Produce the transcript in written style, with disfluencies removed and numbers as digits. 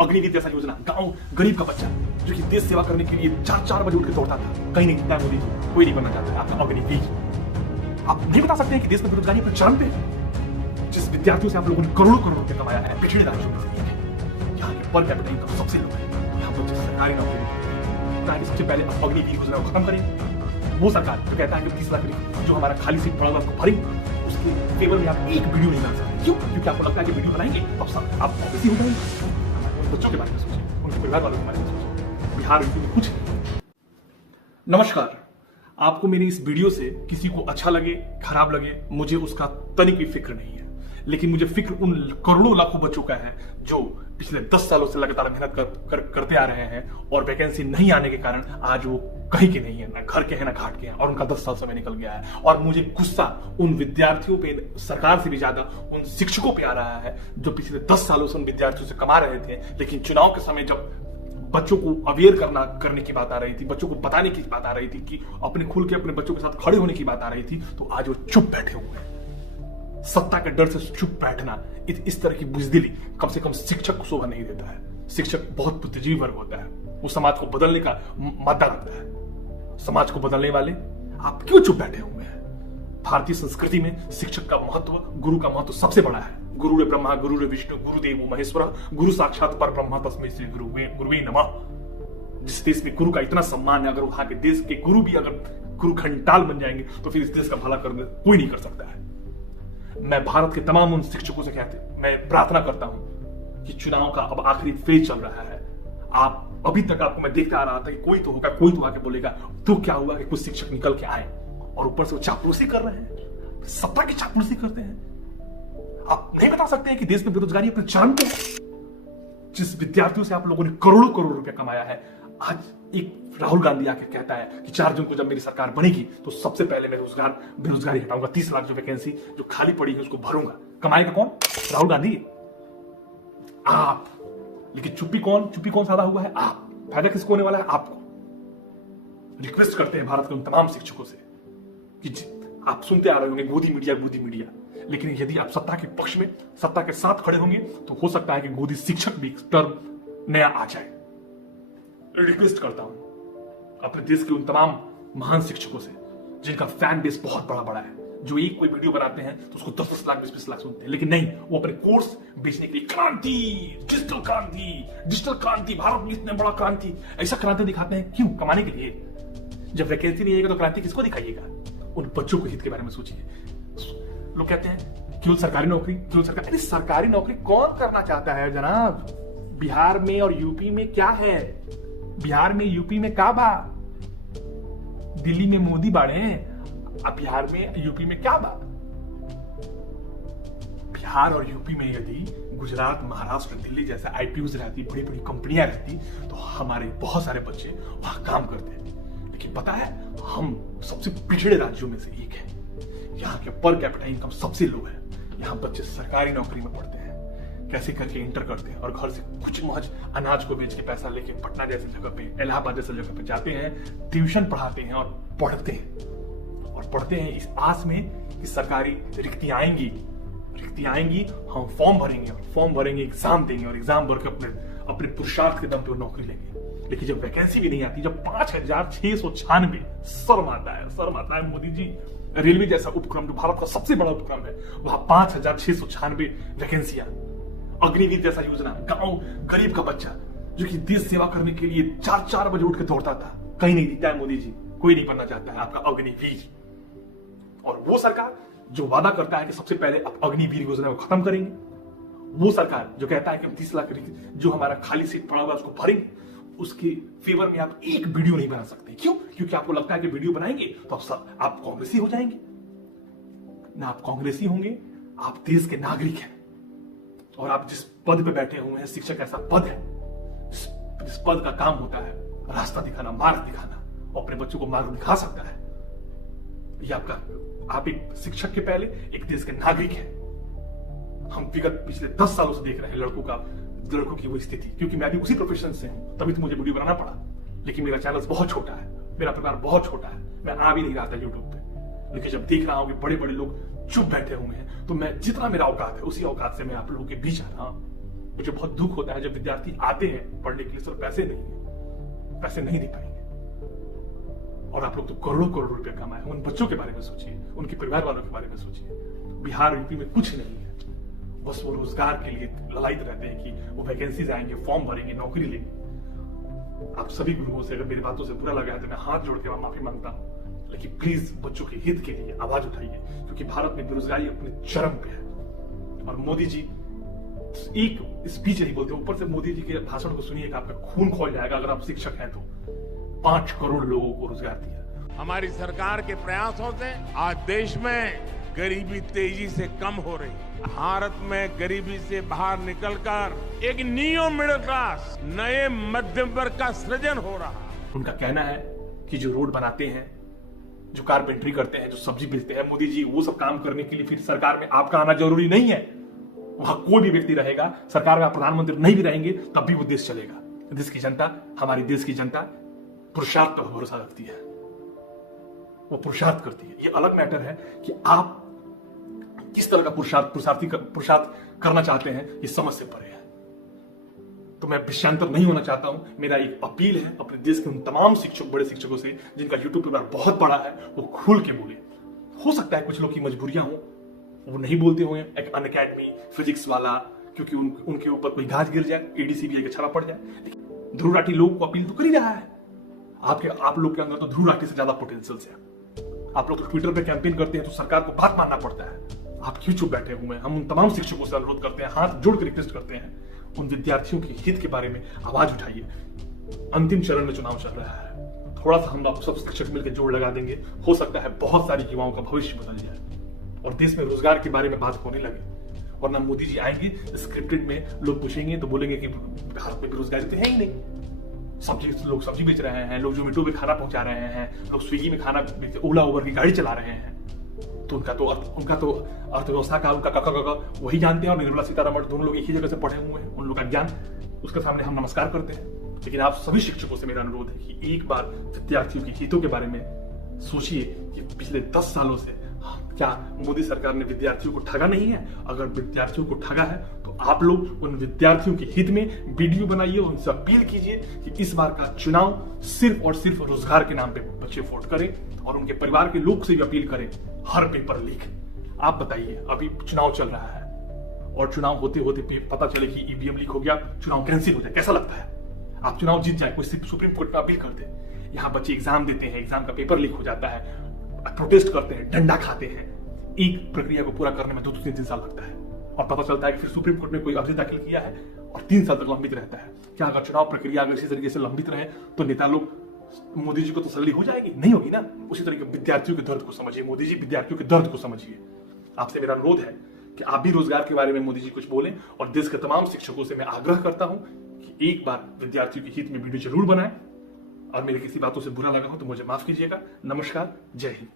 अग्निवीर जैसा योजना, गांव गरीब का बच्चा जो कि देश सेवा करने के लिए 4-4 बजे उठ के दौड़ता था, कहीं नहीं दिखता है मोदी जी, कोई नहीं बनना चाहता है आपका अग्निवीर। आप नहीं बता सकते हैं कि देश में बेरोजगारी अपने चरम पे है। जिस विद्यार्थियों से आप लोगों ने करोड़ों करोड़ रुपए कमाया है, पिछड़े राज्यों में यहाँ के पर कैपिटा इनकम सबसे लो है। यहाँ पर सरकारी नौकरी सबसे पहले अग्निवीर योजना को खत्म करें। वो सरकार जो कहता है कि 30 लाख जो हमारा खाली सीट पड़ा हुआ उसको भरेंगे, उसके फेवर में आप एक वीडियो नहीं बना सकते। क्यों? क्योंकि आपको लगता है कि वीडियो बनाएंगे तो आप ऑफिसी हो जाएंगे। बच्चों के बारे में सोचें, उनके परिवार वालों के बारे में सोचें। बिहार में कुछ नमस्कार, आपको मेरी इस वीडियो से किसी को अच्छा लगे खराब लगे मुझे उसका तनिक भी फिक्र नहीं है, लेकिन मुझे फिक्र उन करोड़ों लाखों बच्चों का है जो पिछले 10 सालों से लगातार मेहनत करते आ रहे हैं और वैकेंसी नहीं आने के कारण आज वो कहीं के नहीं है, ना घर के हैं ना घाट के हैं, और उनका 10 साल समय निकल गया है। और मुझे गुस्सा उन विद्यार्थियों पे, सरकार से भी ज्यादा उन शिक्षकों पे आ रहा है जो पिछले 10 सालों से उन विद्यार्थियों से कमा रहे थे, लेकिन चुनाव के समय जब बच्चों को अवेयर करने की बात आ रही थी, बच्चों को बताने की बात आ रही थी कि अपने खुल के अपने बच्चों के साथ खड़े होने की बात आ रही थी, तो आज वो चुप बैठे हुए हैं। सत्ता के डर से चुप बैठना, इस तरह की बुजदिली कम से कम शिक्षक को शोभा नहीं देता है। शिक्षक बहुत बुद्धिजीवी वर्ग होता है, वो समाज को बदलने का मादा रखता है। समाज को बदलने वाले आप क्यों चुप बैठे हुए हैं? भारतीय संस्कृति में शिक्षक का महत्व, गुरु का महत्व सबसे बड़ा है। गुरु रे ब्रह्मा गुरु रे विष्णु गुरुदेव महेश्वर गुरु साक्षात पर ब्रह्मा तस्मै श्री गुरुवे नमः। जिस देश में गुरु का इतना सम्मान है, अगर वहां के देश के गुरु भी अगर गुरु घंटाल बन जाएंगे तो फिर इस देश का भला करने कोई नहीं कर सकता है। मैं भारत के तमाम उन शिक्षकों से मैं प्रार्थना करता हूं कि चुनाव का अब आखिरी फेज चल रहा है। आप अभी तक आपको मैं देखता आ रहा था कि कोई तो होगा, कोई तो आके बोलेगा, तो क्या हुआ कि कुछ शिक्षक निकल के आए और ऊपर से वो चापलूसी कर रहे हैं, सत्ता की चापलूसी करते हैं। आप नहीं बता सकते हैं कि देश में बेरोजगारी अपने चरम पे है। जिस विद्यार्थियों से आप लोगों ने करोड़ों करोड़ रुपया कमाया है, आज एक राहुल गांधी आके कहता है कि 4 जून को जब मेरी सरकार बनेगी तो सबसे पहले मैं बेरोजगारी हटाऊंगा, 30 लाख जो वैकेंसी जो खाली पड़ी है उसको भरूंगा। कमाएगा कौन? राहुल गांधी, आप। लेकिन चुप्पी कौन साधा हुआ है? आप। फायदा किसको होने वाला है? आपको। रिक्वेस्ट करते हैं भारत के उन तमाम शिक्षकों से कि आप सुनते आ रहे होंगे गोदी मीडिया, लेकिन यदि आप सत्ता के पक्ष में, सत्ता के साथ खड़े होंगे तो हो सकता है कि गोदी शिक्षक भी टर्म नया आ जाए। रिक्वेस्ट करता हूं अपने देश के उन तमाम महान शिक्षकों से जिनका फैन बेस बहुत बड़ा है, जो एक कोई वीडियो बनाते हैं तो उसको 10-10 लाख 20-20 लाख सुनते हैं, लेकिन नहीं, वो अपने कोर्स बेचने के लिए डिजिटल क्रांति, भारत में इतने बड़ा क्रांति, ऐसा क्रांति दिखाते हैं। क्यों? कमाने के लिए। जब वैकेंसी नहीं आएगा तो क्रांति किसको दिखाइएगा? उन बच्चों के हित के बारे में सोचिए। लोग कहते हैं केवल सरकारी नौकरी, सरकारी नौकरी कौन करना चाहता है जनाब? बिहार में और यूपी में क्या है? बिहार में यूपी में क्या बा? दिल्ली में मोदी बाड़े, अब बिहार में यूपी में क्या बा? बिहार और यूपी में यदि गुजरात, महाराष्ट्र, दिल्ली जैसे आईपीओज रहती, बड़ी बड़ी कंपनियां रहती तो हमारे बहुत सारे बच्चे वहां काम करते। लेकिन पता है, हम सबसे पिछड़े राज्यों में से एक है। यहाँ के पर कैपिटा इनकम सबसे लो है। यहाँ बच्चे सरकारी नौकरी में पढ़ते हैं, कैसे करके इंटर करते हैं और घर से कुछ महज अनाज को बेच के पैसा लेके पटना जैसी जगह पे, इलाहाबाद जैसी जगह पे जाते हैं, ट्यूशन पढ़ाते हैं और पढ़ते हैं इस आस में कि सरकारी रिक्तियां आएंगी, हम फॉर्म भरेंगे, एग्जाम देंगे और एग्जाम भर के अपने पुरुषार्थ के दम पे नौकरी लेंगे। लेकिन जब वैकेंसी भी नहीं आती, जब 5696, शर्म आता है मोदी जी। रेलवे जैसा उपक्रम जो भारत का सबसे बड़ा उपक्रम है, वहां 5696 वैकेंसियां। अग्निवीर जैसा योजना, गांव गरीब का बच्चा जो कि देश सेवा करने के लिए 4-4 बजे उठ के दौड़ता था, कहीं नहीं दिखता है मोदी जी, कोई नहीं बनना चाहता है आपका अग्निवीर। और वो सरकार जो वादा करता है कि सबसे पहले आप अग्निवीर योजना को खत्म करेंगे, वो सरकार जो कहता है कि हम 30 लाख जो हमारा खाली सीट पड़ा हुआ उसको भरेंगे, उसके फेवर में आप एक वीडियो नहीं बना सकते। क्यों? क्योंकि आपको लगता है कि वीडियो बनाएंगे तो आप कांग्रेसी हो जाएंगे। ना आप कांग्रेसी होंगे, आप देश के नागरिक हैं। और आप जिस पद पे बैठे हुए हैं, शिक्षक ऐसा पद है जिस पद का काम होता है रास्ता दिखाना, मार्ग दिखाना, और अपने बच्चों को मार्ग दिखा सकता है। ये आप एक शिक्षक के पहले एक देश के नागरिक हैं। हम विगत पिछले 10 सालों से देख रहे हैं लड़कों की वो स्थिति, क्योंकि मैं भी उसी प्रोफेशन से हूं, तभी तो मुझे वीडियो बनाना पड़ा। लेकिन मेरा चैनल बहुत छोटा है, मेरा परिवार बहुत छोटा है, मैं आ भी नहीं रहा था यूट्यूब पे। लेकिन जब देख रहा हूं कि बड़े बड़े लोग चुप बैठे हुए हैं, तो मैं जितना मेरा औकात है उसी औकात से मैं आप लोगों के बीच आ रहा हूं। मुझे बहुत दुख होता है जब विद्यार्थी आते हैं पढ़ने के लिए, सर पैसे नहीं दे पाएंगे। और आप लोग तो करोड़ों करोड़ रुपए कमाए, उन बच्चों के बारे में सोचिए, उनके परिवार वालों के बारे में सोचिए। बिहार यूपी में कुछ नहीं है, बस वो रोजगार के लिए ललायित रहते हैं कि वो वैकेंसीज आएंगे, फॉर्म भरेंगे, नौकरी लेंगे। आप सभी गुरुओं से अगर मेरी बातों से बुरा लगा है तो मैं हाथ जोड़ के माफी मांगता हूं, लेकिन प्लीज बच्चों के हित के लिए आवाज उठाइए, क्योंकि भारत में बेरोजगारी अपने चरम पे है। और मोदी जी एक स्पीच नहीं बोलते, ऊपर से मोदी जी के भाषण को सुनिए, आपका खून खौल जाएगा अगर आप शिक्षक हैं तो। 5 करोड़ लोगों को रोजगार दिया। हमारी सरकार के प्रयासों से आज देश में गरीबी तेजी से कम हो रही है। भारत में गरीबी से बाहर निकलकर एक नियो मिडिल क्लास, नए मध्यम वर्ग का सृजन हो रहा है। उनका कहना है कि जो रोड बनाते हैं, जो कारपेंटरी करते हैं, जो सब्जी बेचते हैं, मोदी जी वो सब काम करने के लिए फिर सरकार में आपका आना जरूरी नहीं है। वहां कोई भी व्यक्ति रहेगा, सरकार में आप प्रधानमंत्री नहीं भी रहेंगे तब भी वो देश चलेगा। देश की जनता, हमारी देश की जनता पुरुषार्थ पर भरोसा रखती है, वो पुरुषार्थ करती है। ये अलग मैटर है कि आप किस तरह का पुरुषार्थ करना चाहते हैं, ये समझ से परे है। तो मैं विषयांतर नहीं होना चाहता हूं। मेरा एक अपील है अपने देश के उन तमाम शिक्षक, बड़े शिक्षकों से जिनका यूट्यूब परिवार बहुत बड़ा है, वो खुल के बोले। हो सकता है कुछ लोग की मजबूरियां हो, वो नहीं बोलते होंगे, एक अनअकैडमी फिजिक्स वाला, क्योंकि उनके ऊपर कोई घास गिर जाए, एडीसीबीआई का छापा पड़ जाए। लेकिन ध्रुव राठी लोगों को अपील तो कर ही रहा है। आप लोग के अंदर तो ध्रुव राठी से ज्यादा पोटेंशियल है। आप लोग तो ट्विटर पे कैंपेन करते हैं तो सरकार को बात मानना पड़ता है। आप क्यों चुप बैठे हुए हैं? हम उन तमाम शिक्षकों से अनुरोध करते हैं, हाथ जोड़ के रिक्वेस्ट करते हैं, उन विद्यार्थियों के हित के बारे में आवाज उठाइए। अंतिम चरण में चुनाव चल रहा है, थोड़ा सा हम आप सब शिक्षक मिलकर जोड़ लगा देंगे, हो सकता है बहुत सारी युवाओं का भविष्य बदल जाए और देश में रोजगार के बारे में बात होने लगे। वरना मोदी जी आएंगे स्क्रिप्टेड में, लोग पूछेंगे तो बोलेंगे कि भारत में बेरोजगारी तो है ही नहीं। लोग सब्जी बेच रहे हैं, लोग जोमेटो पे खाना पहुंचा रहे हैं, लोग स्विगी में खाना, ओला उबर की गाड़ी चला रहे हैं। तो उनका तो अर्थव्यवस्था का उनका काका वही जानते हैं, और निर्मला सीतारमण दोनों लोग एक ही जगह से पढ़े हुए हैं, उन लोग का ज्ञान उसके सामने हम नमस्कार करते हैं। लेकिन आप सभी शिक्षकों से मेरा अनुरोध है कि एक बार विद्यार्थियों के हितों के बारे में सोचिए कि पिछले 10 सालों से क्या मोदी सरकार ने विद्यार्थियों को ठगा नहीं है? अगर विद्यार्थियों को ठगा है तो आप लोग उन विद्यार्थियों के हित में वीडियो बनाइए, उनसे अपील कीजिए कि इस बार का चुनाव सिर्फ और सिर्फ रोजगार के नाम पे बच्चे वोट करें, और उनके परिवार के लोग से भी अपील करें, हर पेपर लीक। आप बताइए, अभी चुनाव चल रहा है और चुनाव होते होते पता चले कि ईवीएम लीक हो गया, चुनाव कैंसिल हो जाए, कैसा लगता है? आप चुनाव जीत जाए, कोई सुप्रीम कोर्ट में अपील कर दे, यहाँ बच्चे एग्जाम देते हैं, एग्जाम का पेपर लीक हो जाता है, प्रोटेस्ट करते हैं, डंडा खाते हैं, एक प्रक्रिया को पूरा करने में 2-3 साल लगता है, और पता चलता है कि फिर सुप्रीम कोर्ट में कोई अर्जी दाखिल किया है और 3 साल तक लंबित रहता है। क्या अगर चुनाव प्रक्रिया अगर इसी तरीके से लंबित रहे तो नेता लोग, मोदी जी को तसल्ली हो जाएगी? नहीं होगी ना। उसी तरीके विद्यार्थियों के दर्द को समझिए, मोदी जी विद्यार्थियों के दर्द को समझिए। आपसे मेरा अनुरोध है कि आप भी रोजगार के बारे में मोदी जी कुछ बोलें, और देश के तमाम शिक्षकों से मैं आग्रह करता हूं कि एक बार विद्यार्थियों के हित में वीडियो जरूर बनाएं। और मेरी किसी बातों से बुरा लगा हो तो मुझे माफ कीजिएगा। नमस्कार, जय हिंद।